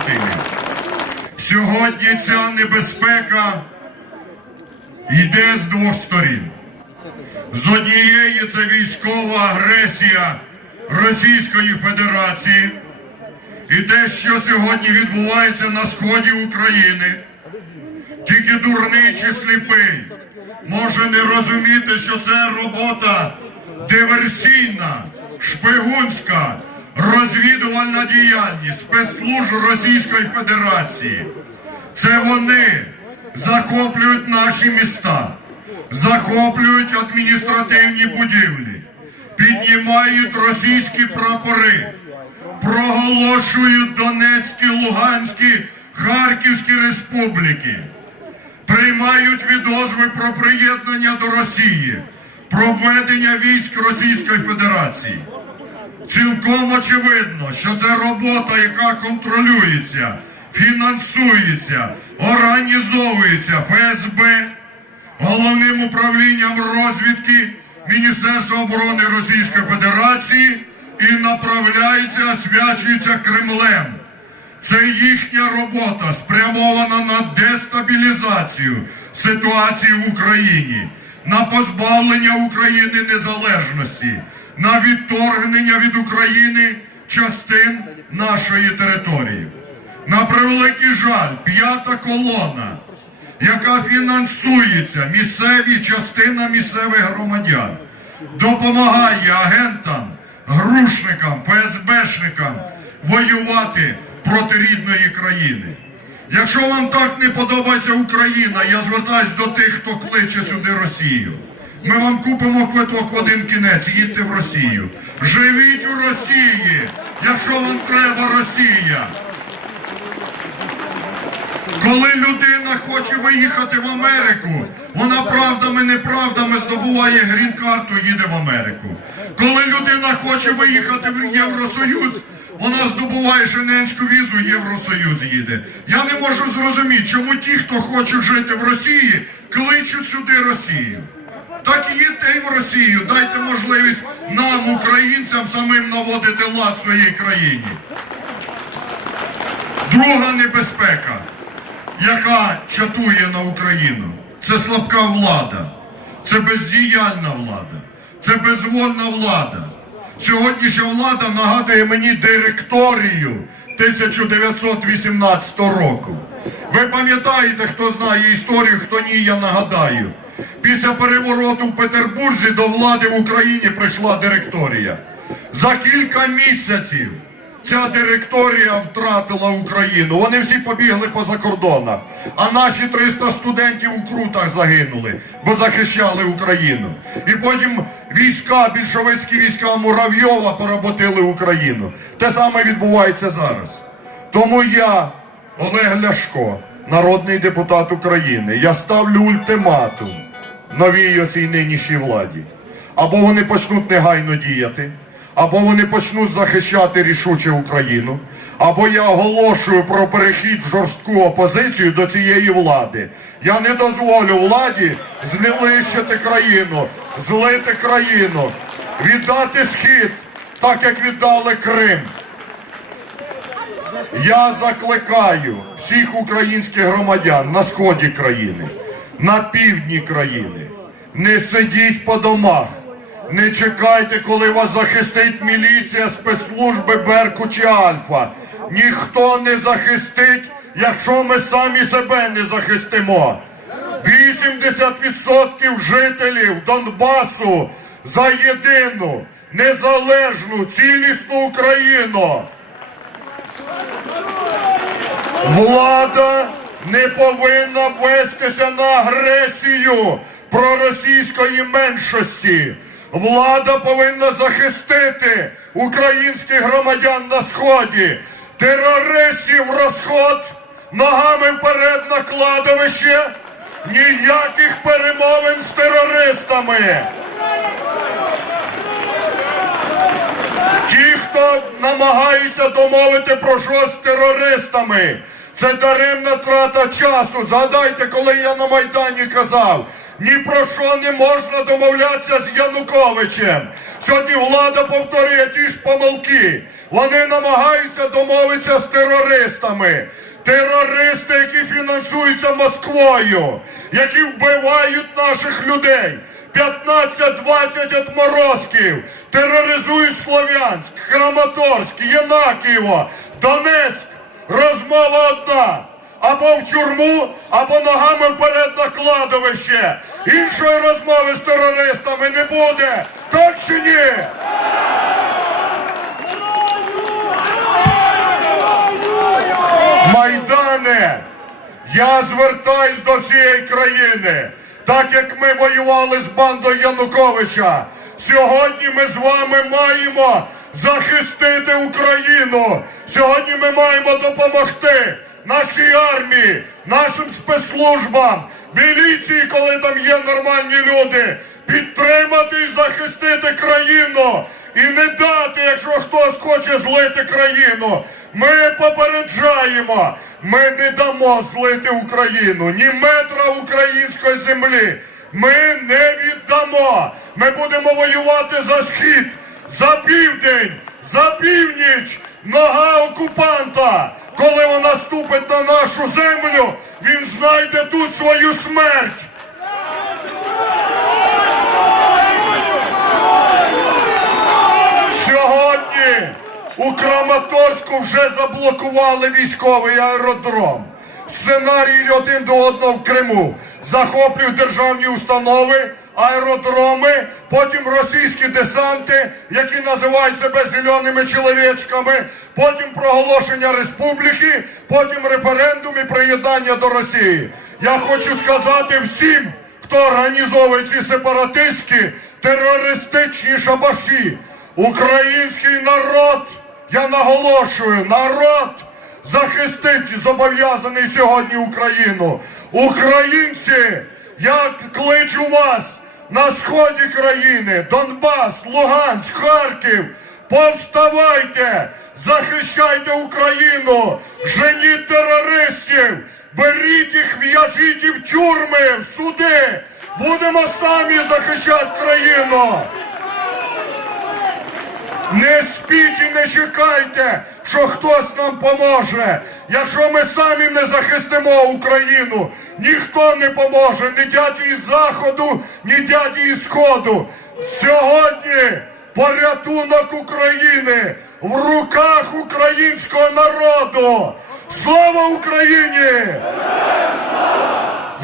побратимів. Сьогодні ця небезпека йде з двох сторін. З однієї це військова агресія Російської Федерації і те, що сьогодні відбувається на сході України. Тільки дурний чи сліпий може не розуміти, що це робота диверсійна, шпигунська, розвідувальна діяльність спецслужб Російської Федерації. Це вони захоплюють наші міста, захоплюють адміністративні будівлі, піднімають російські прапори, проголошують Донецькі, Луганські, Харківські республіки, приймають відозви про приєднання до Росії, про введення військ Російської Федерації. Цілком очевидно, що це робота, яка контролюється, фінансується, організовується ФСБ, головним управлінням розвідки Міністерства оборони Російської Федерації і направляється, освячується Кремлем. Це їхня робота спрямована на дестабілізацію ситуації в Україні, на позбавлення України незалежності, на відторгнення від України частин нашої території. На превеликий жаль, п'ята колона, яка фінансується місцеві частина місцевих громадян, допомагає агентам, грушникам, ФСБшникам воювати проти рідної країни. Якщо вам так не подобається Україна, я звертаюсь до тих, хто кличе сюди Росію. Ми вам купимо квиток в один кінець, їдьте в Росію. Живіть у Росії, якщо вам треба Росія. Коли людина хоче виїхати в Америку, вона правдами, неправдами здобуває грін-карту, їде в Америку. Коли людина хоче виїхати в Євросоюз, вона здобуває Женевську візу, Євросоюз їде. Я не можу зрозуміти, чому ті, хто хочуть жити в Росії, кличуть сюди Росію. Так їдьте і в Росію, дайте можливість нам, українцям, самим наводити лад в своїй країні. Друга небезпека, яка чатує на Україну, це слабка влада, це бездіяльна влада, це безвольна влада. Сьогоднішня влада нагадує мені директорію 1918 року. Ви пам'ятаєте, хто знає історію, хто ні, я нагадаю. Після перевороту в Петербурзі до влади в Україні прийшла директорія. За кілька місяців ця директорія втратила Україну. Вони всі побігли по закордонах. А наші 300 студентів у крутах загинули, бо захищали Україну. І потім війська, більшовицькі війська Муравйова поработили Україну. Те саме відбувається зараз. Тому я, Олег Ляшко, народний депутат України, я ставлю ультиматум новій оцій нинішній владі. Або вони почнуть негайно діяти, або вони почнуть захищати рішуче Україну, або я оголошую про перехід в жорстку опозицію до цієї влади. Я не дозволю владі знищити країну, злити країну, віддати схід, так як віддали Крим. Я закликаю всіх українських громадян на сході країни, на півдні країни. Не сидіть по домах, не чекайте, коли вас захистить міліція, спецслужби Берку чи Альфа. Ніхто не захистить, якщо ми самі себе не захистимо. 80% жителів Донбасу за єдину незалежну цілісну Україну. Влада не повинна вестися на агресію проросійської меншості. Влада повинна захистити українських громадян на сході. Терористів розход, ногами вперед на кладовище. Ніяких перемовин з терористами. Ті, хто намагається домовити про щось з терористами, це даремна трата часу. Згадайте, коли я на Майдані казав, ні про що не можна домовлятися з Януковичем. Сьогодні влада повторює ті ж помилки. Вони намагаються домовитися з терористами. Терористи, які фінансуються Москвою, які вбивають наших людей. 15-20 отморозків тероризують Слов'янськ, Краматорськ, Єнакієво, Донецьк. Розмова одна. Або в тюрму, або ногами вперед на кладовище. Іншої розмови з терористами не буде. Так чи ні? Майдане, я звертаюсь до всієї країни, так як ми воювали з бандою Януковича. Сьогодні ми з вами маємо захистити Україну. Сьогодні ми маємо допомогти нашій армії, нашим спецслужбам, міліції, коли там є нормальні люди, підтримати і захистити країну. І не дати, якщо хтось хоче злити країну. Ми попереджаємо, ми не дамо злити Україну, ні метра української землі. Ми не віддамо. Ми будемо воювати за схід, за південь, за північ. Нога окупанта. Коли вона ступить на нашу землю, він знайде тут свою смерть. Сьогодні у Краматорську вже заблокували військовий аеродром. Сценарій один до одного в Криму. Захоплюють державні установи, аеродроми, потім російські десанти, які називають себе зеленими чоловічками, потім проголошення республіки, потім референдум і приєднання до Росії. Я хочу сказати всім, хто організовує ці сепаратистські терористичні шабаші. Український народ, я наголошую, народ захистить зобов'язаний сьогодні Україну. Українці, я кличу вас на сході країни, Донбас, Луганськ, Харків. Повставайте, захищайте Україну, женіть терористів, беріть їх, в'яжіть їх в тюрми, в суди. Будемо самі захищати країну. Не спіть і не чекайте, що хтось нам поможе. Якщо ми самі не захистимо Україну, ніхто не поможе, ні дяді із Заходу, ні дяді із Сходу. Сьогодні порятунок України в руках українського народу. Слава Україні!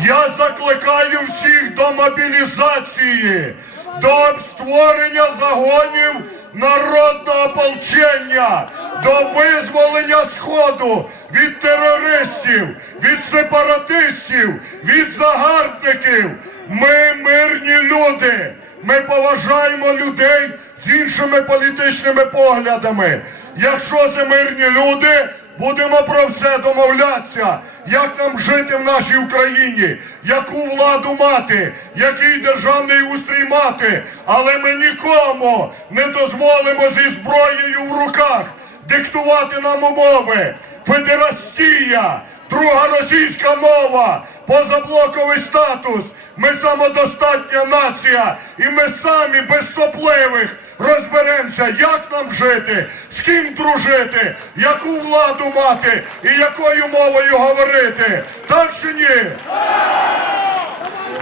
Я закликаю всіх до мобілізації, до створення загонів народного ополчення, до визволення Сходу від терористів, від сепаратистів, від загарбників. Ми мирні люди. Ми поважаємо людей з іншими політичними поглядами. Якщо це мирні люди, будемо про все домовлятися. Як нам жити в нашій Україні, яку владу мати, який державний устрій мати, але ми нікому не дозволимо зі зброєю в руках диктувати нам умови. Федерація, друга російська мова, позаблоковий статус. Ми самодостатня нація, і ми самі без сопливих розберемося, як нам жити, з ким дружити, яку владу мати і якою мовою говорити. Так чи ні?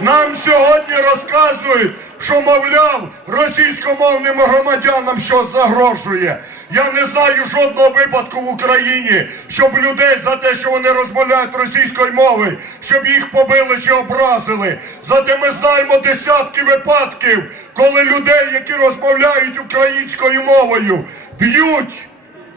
Нам сьогодні розказують, що, мовляв, російськомовним громадянам щось загрожує. Я не знаю жодного випадку в Україні, щоб людей за те, що вони розмовляють російською мовою, щоб їх побили чи образили. Зате ми знаємо десятки випадків, коли людей, які розмовляють українською мовою, б'ють,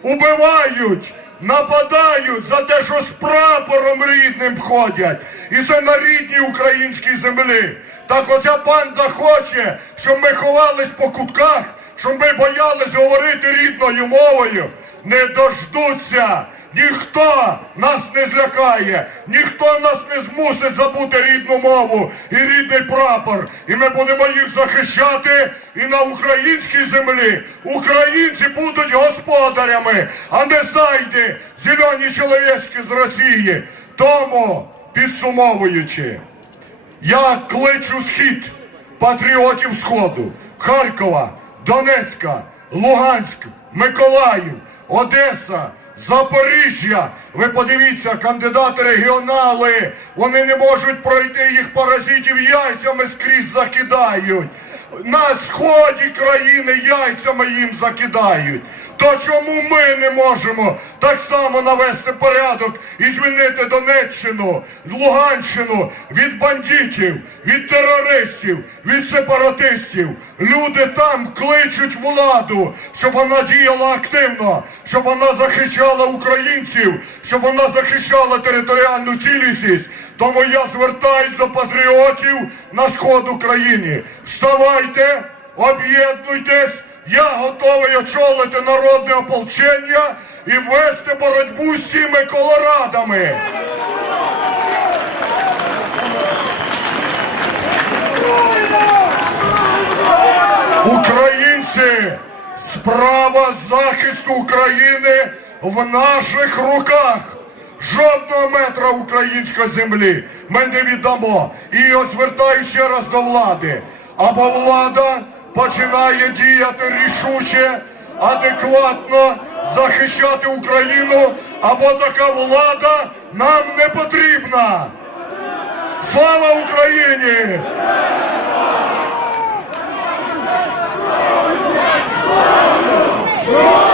убивають. Нападають за те, що з прапором рідним ходять. І це на рідній українській землі. Так оця банда хоче, щоб ми ховались по кутках, щоб ми боялись говорити рідною мовою. Не дождуться. Ніхто нас не злякає, ніхто нас не змусить забути рідну мову і рідний прапор. І ми будемо їх захищати і на українській землі. Українці будуть господарями, а не зайди зелені чоловічки з Росії. Тому, підсумовуючи, я кличу схід патріотів Сходу, Харкова, Донецька, Луганськ, Миколаїв, Одеса, Запоріжжя. Ви подивіться, кандидати регіонали, вони не можуть пройти їх паразитів яйцями скрізь закидають. На сході країни яйцями їм закидають. То чому ми не можемо так само навести порядок і звільнити Донеччину, Луганщину від бандитів, від терористів, від сепаратистів? Люди там кличуть владу, щоб вона діяла активно, щоб вона захищала українців, щоб вона захищала територіальну цілісність. Тому я звертаюсь до патріотів на сход України. Вставайте, об'єднуйтесь. Я готовий очолити народне ополчення і вести боротьбу з цими колорадами. Українці, справа захисту України в наших руках. Жодного метра української землі ми не віддамо. І я звертаю ще раз до влади. Або влада починає діяти рішуче, адекватно захищати Україну, або така влада нам не потрібна. Слава Україні! Слава!